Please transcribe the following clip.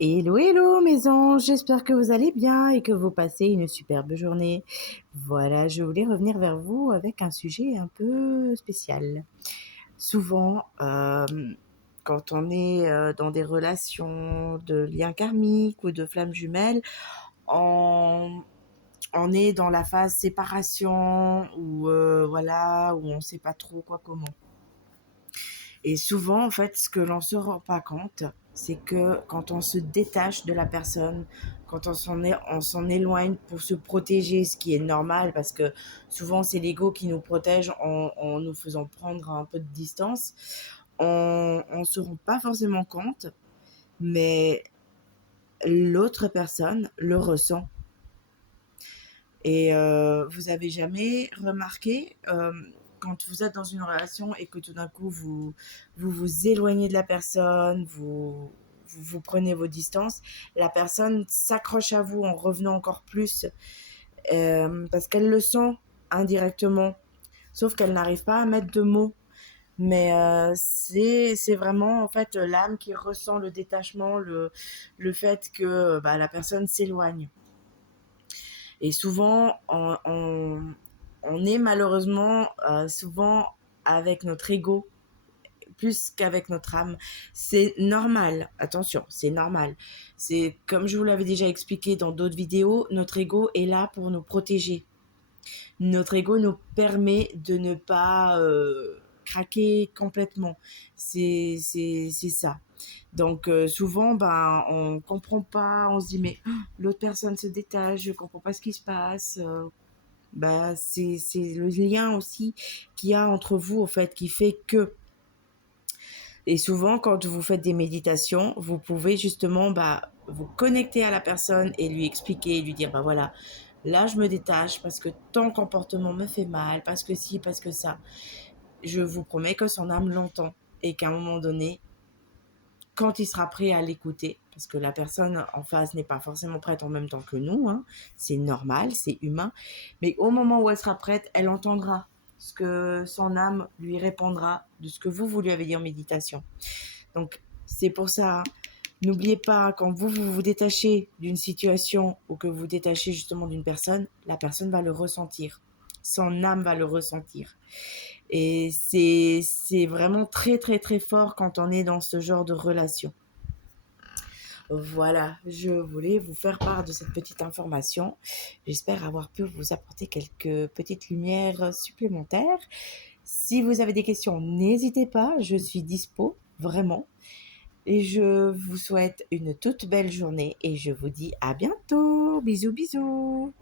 Hello, hello mes anges, j'espère que vous allez bien et que vous passez une superbe journée. Voilà, je voulais revenir vers vous avec un sujet un peu spécial. Souvent, quand on est dans des relations de liens karmiques ou de flammes jumelles, on, on est dans la phase séparation ou voilà, où on ne sait pas trop quoi comment. Et souvent, en fait, ce que l'on se rend pas compte, c'est que quand on se détache de la personne, quand on s'en éloigne pour se protéger, ce qui est normal parce que souvent c'est l'ego qui nous protège en nous faisant prendre un peu de distance, on se rend pas forcément compte, mais l'autre personne le ressent. Et vous avez jamais remarqué, quand vous êtes dans une relation et que tout d'un coup vous éloignez de la personne, vous prenez vos distances, la personne s'accroche à vous en revenant encore plus, parce qu'elle le sent indirectement, sauf qu'elle n'arrive pas à mettre de mots. Mais c'est vraiment en fait l'âme qui ressent le détachement, le fait que bah, la personne s'éloigne. Et souvent, on est malheureusement souvent avec notre ego plus qu'avec notre âme. C'est normal, attention, c'est normal. C'est comme je vous l'avais déjà expliqué dans d'autres vidéos, notre ego est là pour nous protéger. Notre ego nous permet de ne pas craquer complètement. C'est ça. Donc souvent, ben, on comprend pas, on se dit mais l'autre personne se détache, je comprends pas ce qui se passe. Bah, c'est le lien aussi qu'il y a entre vous, au fait, qui fait que. Et souvent, quand vous faites des méditations, vous pouvez justement bah, vous connecter à la personne et lui expliquer, lui dire, bah voilà, là je me détache parce que ton comportement me fait mal, parce que ci, parce que ça. Je vous promets que son âme l'entend et qu'à un moment donné, quand il sera prêt à l'écouter, parce que la personne en face n'est pas forcément prête en même temps que nous, hein, c'est normal, c'est humain, mais au moment où elle sera prête, elle entendra ce que son âme lui répondra de ce que vous lui avez dit en méditation. Donc c'est pour ça, hein, n'oubliez pas, quand vous détachez d'une situation ou que vous vous détachez justement d'une personne, la personne va le ressentir. Son âme va le ressentir. Et c'est vraiment très très très fort quand on est dans ce genre de relation. Voilà, je voulais vous faire part de cette petite information. J'espère avoir pu vous apporter quelques petites lumières supplémentaires. Si vous avez des questions, n'hésitez pas, je suis dispo, vraiment. Et je vous souhaite une toute belle journée et je vous dis à bientôt. Bisous bisous.